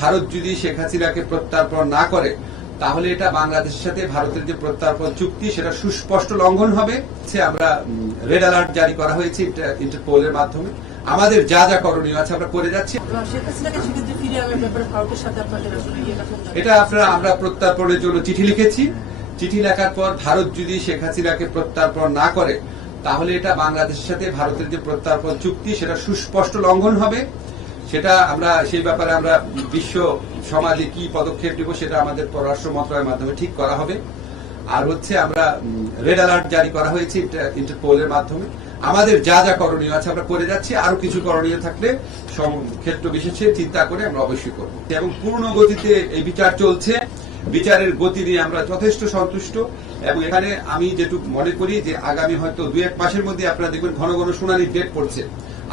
ভারত যদি শেখ হাসিনাকে প্রত্যার্পণ না করে তাহলে এটা বাংলাদেশের সাথে ভারতের যে প্রত্যার্পণ চুক্তি সেটা সুস্পষ্ট লঙ্ঘন হবে। আমরা রেড অ্যালার্ট জারি করা হয়েছে ইন্টারপোলের মাধ্যমে। আমাদের যা যা করণীয় আছে আমরা করে যাচ্ছি। এটা আমরা প্রত্যার্পণের জন্য চিঠি লিখেছি। চিঠি লেখার পর ভারত যদি শেখ হাসিনাকে প্রত্যার্পণ না করে তাহলে এটা বাংলাদেশের সাথে ভারতের যে প্রত্যার্পণ চুক্তি সেটা সুস্পষ্ট লঙ্ঘন হবে। সেটা আমরা সেই ব্যাপারে আমরা বিশ্ব সমাজে কি পদক্ষেপ নেব সেটা আমাদের পররাষ্ট্র মন্ত্রণালয়ের মাধ্যমে ঠিক করা হবে। আর আমরা রেড অ্যালার্ট জারি করা হয়েছে ইন্টারপোলের মাধ্যমে। আমাদের যা যা করণীয় আছে আমরা করে যাচ্ছি। আরো কিছু করণীয় থাকলে ক্ষেত্র বিশেষে চিন্তা করে আমরা অবশ্যই করব। এবং পূর্ণ গতিতে এই বিচার চলছে। বিচারের গতি নিয়ে আমরা যথেষ্ট সন্তুষ্ট। এবং এখানে আমি যেটুকু মনে করি যে আগামী হয়তো 2-1 মাসের মধ্যে আপনারা দেখবেন ঘন ঘন শুনানির ডেট পড়ছে।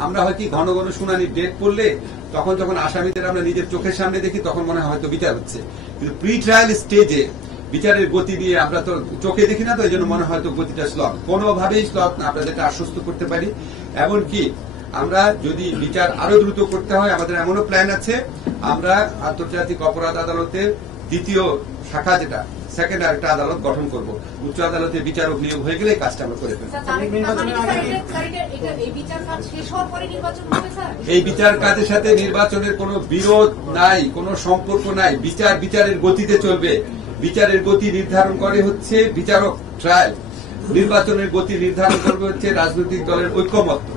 আমরা হয়তো ঘন ঘন শুনানির ডেট পড়লে তখন যখন আসামিদের আমরা নিজের চোখের সামনে দেখি তখন মনে হয় হয়তো বিচার হচ্ছে, কিন্তু প্রি ট্রায়াল স্টেজে বিচারের গতি দিয়ে আমরা তো চোখে দেখি না, তো এই জন্য মনে হয় হয়তো গতিটা স্লথ। কোনোভাবেই স্লথ না, আপনাদেরকে আশ্বস্ত করতে পারি। এমনকি আমরা যদি বিচার আরো দ্রুত করতে হয় আমাদের এমনও প্ল্যান আছে। আমরা আন্তর্জাতিক অপরাধ আদালতের দ্বিতীয় শাখা যেটা সেকেন্ড আরেকটা আদালত গঠন করব। উচ্চ আদালতে বিচারক নিয়োগ হয়ে গেলে কাজটা আমরা করে ফেলব। এই বিচার কাজের সাথে নির্বাচনের কোনো বিরোধ নাই, কোনো সম্পর্ক নাই। বিচারের গতিতে চলবে। বিচারের গতি নির্ধারণ করে হচ্ছে বিচারক ট্রায়াল, নির্বাচনের গতি নির্ধারণ করবে হচ্ছে রাজনৈতিক দলের ঐকমত্য।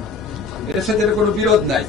এটার সাথে কোনো বিরোধ নাই।